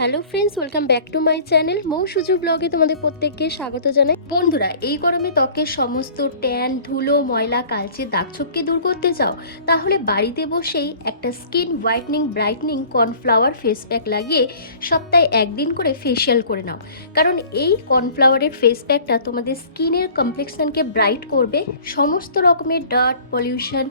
Hello friends, welcome back to my channel Mou Suju ব্লগে তোমাদের প্রত্যেককে স্বাগত জানাই। বন্ধুরা, এই গরমে ত্বকের সমস্ত ট্যান, ধুলো, ময়লা, কালচে দাগছোপকে দূর করতে চাও, তাহলে বাড়িতে বসেই একটা skin whitening, brightening, cornflour face pack লাগিয়ে সপ্তাহে একদিন করে ফেসিয়াল করে নাও। কারণ এই কর্নফ্লাওয়ারের ফেস প্যাকটা তোমাদের স্কিনের কমপ্লেক্সনকে ব্রাইট করবে, সমস্ত রকমের ডার্ট, পলিউশন,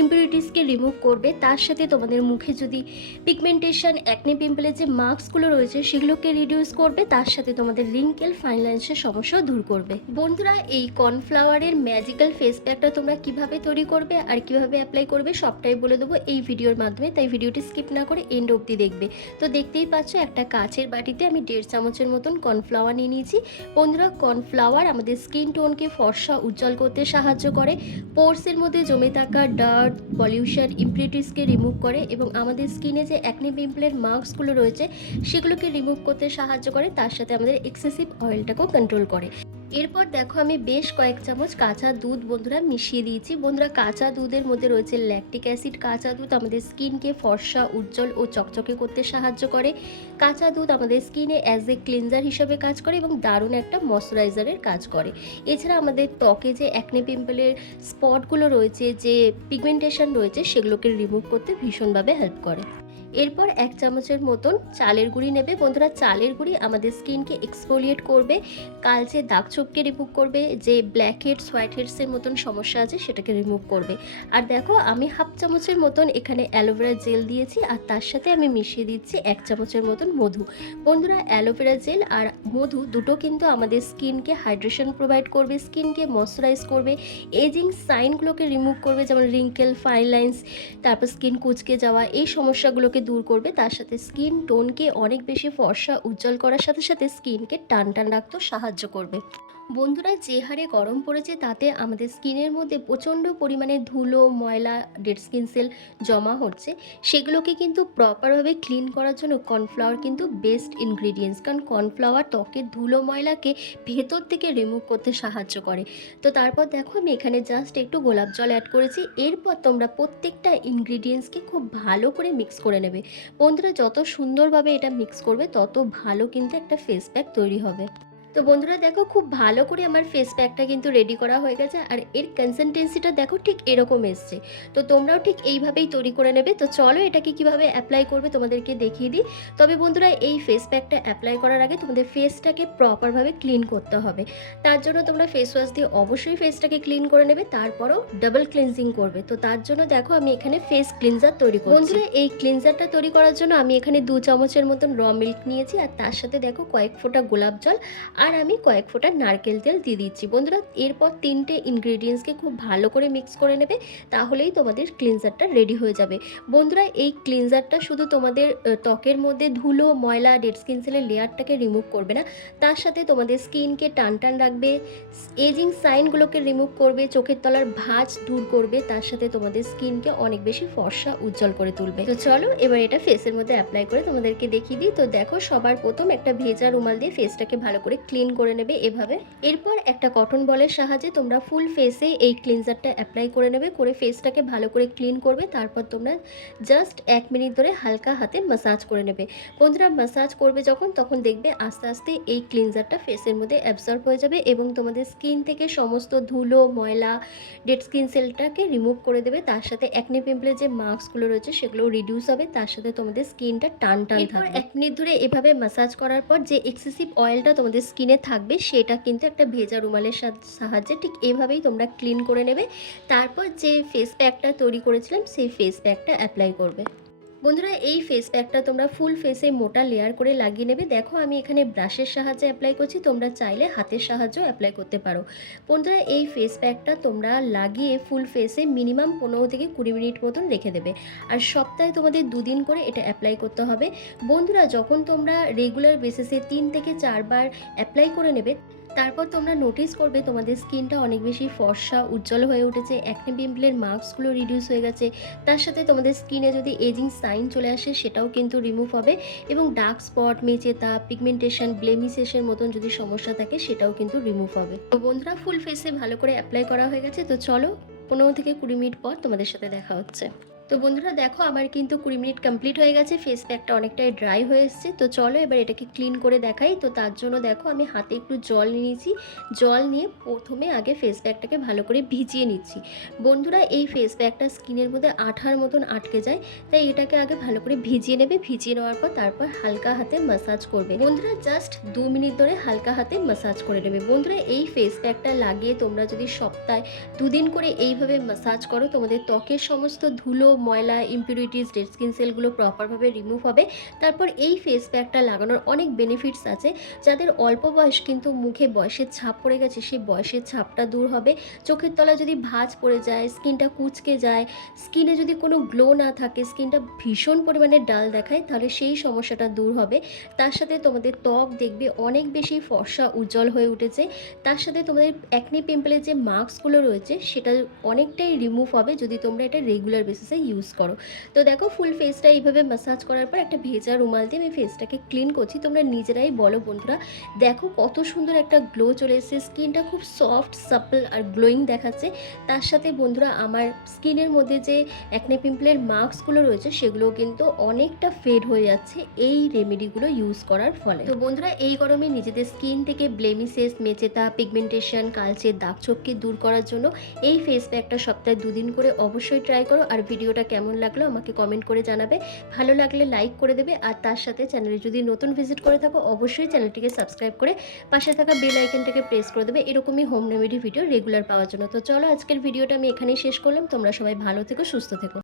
ইম্পিউরিটিসকে রিমুভ করবে, তার সাথে তোমাদের মুখে যদি পিগমেন্টেশন অ্যাকনে পিম্পলের যে মার্কসগুলো রয়েছে, সেগুলোকে রিডিউস করবে, তার সাথে তোমাদের রিঙ্কেল ফাইনলাইন্সের সমস্যাও দূর করবে। বন্ধুরা, এই কর্নফ্লাওয়ারের ম্যাজিক্যাল ফেস প্যাকটা তোমরা কীভাবে তৈরি করবে আর কীভাবে অ্যাপ্লাই করবে সবটাই বলে দেবো এই ভিডিওর মাধ্যমে, তাই ভিডিওটি স্কিপ না করে এন্ড অবধি দেখবে। তো দেখতেই পাচ্ছ, একটা কাচের বাটিতে আমি দেড় চামচের মতন কর্নফ্লাওয়ার নিয়ে নিয়েছি। বন্ধুরা, কর্নফ্লাওয়ার আমাদের স্কিন টোনকে ফর্সা, উজ্জ্বল করতে সাহায্য করে পোর্সের মধ্যে জমে থাকা ডার্ট পলিউশন ইমপ্রিটিসকে রিমুভ করে এবং আমাদের স্কিনে যে অ্যাকনি পিম্পলের মার্কসগুলো রয়েছে সেগুলোকে রিমুভ করতে সাহায্য করে, তার সাথে আমাদের এক্সেসিভ অয়েলটাকেও কন্ট্রোল করে। এরপর দেখো আমি বেশ কয়েক চামচ কাঁচা দুধ বন্ধুরা মিশিয়ে দিয়েছি। বন্ধুরা কাঁচা দুধের মধ্যে রয়েছে ল্যাকটিক অ্যাসিড কাঁচা দুধ আমাদের স্কিনকে ফর্সা, উজ্জ্বল ও চকচকে করতে সাহায্য করে। কাঁচা দুধ আমাদের স্কিনে অ্যাজ এ ক্লিনজার হিসাবে কাজ করে এবং দারুণ একটা ময়শ্চারাইজারের কাজ করে। এছাড়া আমাদের ত্বকে যে অ্যাকনে পিম্পলের স্পটগুলো রয়েছে, যে পিগমেন্টেশন রয়েছে, সেগুলোকে রিমুভ করতে ভীষণভাবে হেল্প করে। এরপর এক চামচের মতন চালের গুঁড়ি নেবে। বন্ধুরা, চালের গুঁড়ি আমাদের স্কিনকে এক্সফোলিয়েট করবে, কালচে দাগ ছোপকে রিমুভ করবে, যে ব্ল্যাক হেডস হোয়াইট হেডসের মতন সমস্যা আছে সেটাকে রিমুভ করবে। আর দেখো, আমি হাফ চামচের মতন এখানে অ্যালোভেরা জেল দিয়েছি, আর তার সাথে আমি মিশিয়ে দিচ্ছি এক চামচের মতন মধু। বন্ধুরা অ্যালোভেরা জেল আর মধু দুটো কিন্তু আমাদের স্কিনকে হাইড্রেশন প্রোভাইড করবে, স্কিনকে ময়শ্চারাইজ করবে। এজিং সাইনগুলোকে রিমুভ করবে, যেমন রিঙ্কেল ফাইন লাইন্স তারপর স্কিন কুচকে যাওয়া, এই সমস্যাগুলোকে দূর করবে, তার সাথে স্কিন টোনকে অনেক বেশি ফর্সা, উজ্জ্বল করার সাথে সাথে স্কিনকে টান টান রাখতেও সাহায্য করবে। বন্ধুরা যে হারে গরম পড়েছে তাতে আমাদের স্কিনের মধ্যে প্রচণ্ড পরিমাণে ধুলো, ময়লা, ডেড স্কিন সেল জমা হচ্ছে। সেগুলোকে কিন্তু প্রপারভাবে ক্লিন করার জন্য কর্নফ্লাওয়ার কিন্তু বেস্ট ইনগ্রিডিয়েন্টস কারণ কর্নফ্লাওয়ার ত্বকের ধুলো, ময়লাকে ভেতর থেকে রিমুভ করতে সাহায্য করে। তো তারপর দেখো আমি এখানে জাস্ট একটু গোলাপ জল অ্যাড করেছি। এরপর তোমরা প্রত্যেকটা ইনগ্রিডিয়েন্টসকে খুব ভালো করে মিক্স করে নেবে। বন্ধুরা যত সুন্দরভাবে এটা মিক্স করবে, তত ভালো কিন্তু একটা ফেস প্যাক তৈরি হবে। তো বন্ধুরা দেখো খুব ভালো করে আমার ফেস প্যাকটা কিন্তু রেডি করা হয়ে গেছে আর এর কনসিস্টেন্সিটা দেখো ঠিক এরকম এসছে। তো তোমরাও ঠিক এইভাবেই তৈরি করে নেবে। তো চলো এটাকে কীভাবে অ্যাপ্লাই করবে তোমাদেরকে দেখিয়ে দিই। তবে বন্ধুরা এই ফেস প্যাকটা অ্যাপ্লাই করার আগে তোমাদের ফেসটাকে প্রপারভাবে ক্লিন করতে হবে। তার জন্য তোমরা ফেস ওয়াশ দিয়ে অবশ্যই ফেসটাকে ক্লিন করে নেবে, তারপরও ডাবল ক্লিনজিং করবে। তো তার জন্য দেখো আমি এখানে ফেস ক্লিনজার তৈরি করছি। বন্ধুরা এই ক্লিনজারটা তৈরি করার জন্য আমি এখানে দু চামচের মতন র মিল্ক নিয়েছি আর তার সাথে দেখো কয়েক ফোঁটা গোলাপ জল আর আমি কয়েক ফোঁটা নারকেল তেল দিয়ে দিচ্ছি। বন্ধুরা, এরপর তিনটে ইনগ্রিডিয়েন্টসকে খুব ভালো করে মিক্স করে নেবে, তাহলেই তোমাদের ক্লিনজারটা রেডি হয়ে যাবে। বন্ধুরা, এই ক্লিনজারটা শুধু তোমাদের ত্বকের মধ্যে ধুলো, ময়লা ডেড স্কিন সেলের লেয়ারটাকে রিমুভ করবে না, তার সাথে তোমাদের স্কিনকে টান টান রাখবে এজিং সাইনগুলোকে রিমুভ করবে, চোখের তলার ভাঁজ দূর করবে, তার সাথে তোমাদের স্কিনকে অনেক বেশি ফর্সা, উজ্জ্বল করে তুলবে। তো চলো, এবার এটা ফেসের মধ্যে অ্যাপ্লাই করে তোমাদেরকে দেখিয়ে দিই। তো দেখো, সবার প্রথম একটা ভেজা রুমাল দিয়ে ফেসটাকে ভালো করে ক্লিন করে নেবে এভাবে। এরপর একটা কটন বলের সাহায্যে তোমরা ফুল ফেসে এই ক্লিনজারটা অ্যাপ্লাই করে নেবে করে ফেসটাকে ভালো করে ক্লিন করবে তারপর তোমরা জাস্ট এক মিনিট ধরে হালকা হাতে মাসাজ করে নেবে। বন্ধুরা মাসাজ করবে যখন তখন দেখবে আস্তে আস্তে এই ক্লিনজারটা ফেসের মধ্যে অ্যাবজর্ব হয়ে যাবে এবং তোমাদের স্কিন থেকে সমস্ত ধুলো ময়লা ডেড স্কিন সেলটাকে রিমুভ করে দেবে। তার সাথে একনে পিম্পলের যে মার্কসগুলো রয়েছে সেগুলো রিডিউস হবে। তার সাথে তোমাদের স্কিনটা টান টান থাকবে। এক মিনিট ধরে এভাবে মাসাজ করার পর যে এক্সেসিভ অয়েলটা তোমাদের স্কিনে থাকবে, সেটা কিন্তু একটা ভেজা রুমালের সাহায্যে ঠিক এভাবেই তোমরা ক্লিন করে নেবে। তারপর যে ফেস প্যাকটা তৈরি করেছিলাম, সেই ফেস প্যাকটা অ্যাপ্লাই করবে। বন্ধুরা, এই ফেস প্যাকটা তোমরা ফুল ফেসে মোটা লেয়ার করে লাগিয়ে নেবে। দেখো, আমি এখানে ব্রাশের সাহায্যে অ্যাপ্লাই করছি। তোমরা চাইলে হাতের সাহায্যেও অ্যাপ্লাই করতে পারো। বন্ধুরা, এই ফেস প্যাকটা তোমরা লাগিয়ে ফুল ফেসে মিনিমাম পনেরো থেকে কুড়ি মিনিট মতন রেখে দেবে। আর সপ্তাহে তোমাদের দুদিন করে এটা অ্যাপ্লাই করতে হবে। বন্ধুরা, যখন তোমরা রেগুলার বেসিসে তিন থেকে চারবার অ্যাপ্লাই করে নেবে তারপর তোমরা নোটিস করবে তোমাদের স্কিনটা অনেক বেশি ফর্সা, উজ্জ্বল হয়ে উঠেছে অ্যাকনে পিম্পলের মার্কসগুলো রিডিউস হয়ে গেছে। তার সাথে তোমাদের স্কিনে যদি এজিং সাইন চলে আসে, সেটাও কিন্তু রিমুভ হবে এবং ডার্ক স্পট মেচেতা পিগমেন্টেশন ব্লেমিসেসের মতন যদি সমস্যা থাকে, সেটাও কিন্তু রিমুভ হবে। তো বন্ধুরা ফুল ফেসে ভালো করে অ্যাপ্লাই করা হয়ে গেছে। তো চলো, পনেরো থেকে কুড়ি মিনিট পর তোমাদের সাথে দেখা হচ্ছে। তো বন্ধুরা দেখো, আমার কিন্তু কুড়ি মিনিট কমপ্লিট হয়ে গেছে ফেস প্যাকটা অনেকটাই ড্রাই হয়ে এসছে। তো চলো এবার এটাকে ক্লিন করে দেখাই। তো তার জন্য দেখো, আমি হাতে একটু জল নিয়েছি। জল নিয়ে প্রথমে আগে ফেস প্যাকটাকে ভালো করে ভিজিয়ে নিচ্ছি। বন্ধুরা, এই ফেস প্যাকটা স্কিনের মধ্যে আঠার মতন আটকে যায়। তাই এটাকে আগে ভালো করে ভিজিয়ে নেবে। ভিজিয়ে নেওয়ার পর তারপর হালকা হাতে মাসাজ করবে। বন্ধুরা জাস্ট দু মিনিট ধরে হালকা হাতে মাসাজ করে নেবে। বন্ধুরা, এই ফেস প্যাকটা লাগিয়ে তোমরা যদি সপ্তাহে দুদিন করে এইভাবে মাসাজ করো, তোমাদের ত্বকের সমস্ত ধুলো ময়লা ইম্পিউরিটিস ডেড স্কিন সেলগুলো প্রপারভাবে রিমুভ হবে। তারপর এই ফেস প্যাকটা লাগানোর অনেক বেনিফিটস আছে, যাদের অল্প বয়স কিন্তু মুখে বয়সের ছাপ পড়ে গেছে, সেই বয়সের ছাপটা দূর হবে। চোখের তলায় যদি ভাঁজ পড়ে যায় স্কিনটা কুচকে যায় স্কিনে যদি কোনো গ্লো না থাকে স্কিনটা ভীষণ পরিমাণে ডাল দেখায়, তাহলে সেই সমস্যাটা দূর হবে। তার সাথে তোমাদের ত্বক দেখবে অনেক বেশি ফর্সা, উজ্জ্বল হয়ে উঠেছে। তার সাথে তোমাদের অ্যাকনি পিম্পলের যে মার্কসগুলো রয়েছে, সেটা অনেকটাই রিমুভ হবে যদি তোমরা এটা রেগুলার বেসিসে ইউজ করো। তো দেখো ফুল ফেসটা এইভাবে মাসাজ করার পর একটা ভেজা রুমাল দিয়ে আমি ফেসটাকে ক্লিন করছি। তোমরা নিজেরাই বলো বন্ধুরা। দেখো কত সুন্দর একটা গ্লো চলে এসেছে। স্কিনটা খুব সফট সাপল আর গ্লোয়িং দেখাচ্ছে। তার সাথে বন্ধুরা আমার স্কিনের মধ্যে যে অ্যাকনে পিম্পলের মার্কসগুলো রয়েছে সেগুলো কিন্তু অনেকটা ফেড হয়ে যাচ্ছে এই রেমেডিগুলো ইউজ করার ফলে। তো বন্ধুরা, এই গরমে নিজেদের স্কিন থেকে ব্লেমিসেস মেচেতা পিগমেন্টেশন কালচে, দাগ ছোপকে দূর করার জন্য এই ফেস প্যাকটা সপ্তাহে দুদিন করে অবশ্যই ট্রাই করো। আর ভিডিওটা কেমন লাগল আমাকে কমেন্ট করে জানাবে। ভালো লাগলে লাইক করে দেবে আর তার সাথে চ্যানেলে যদি নতুন ভিজিট করে থাকো, অবশ্যই চ্যানেলটিকে সাবস্ক্রাইব করে পাশে থাকা বেল আইকনটাকে প্রেস করে দেবে। এরকমই হোম রেমেডি ভিডিও রেগুলার পাওয়ার জন্য। তো চলো আজকের ভিডিওটা আমি এখানেই শেষ করলাম। তোমরা সবাই ভালো থেকো, সুস্থ থেকো।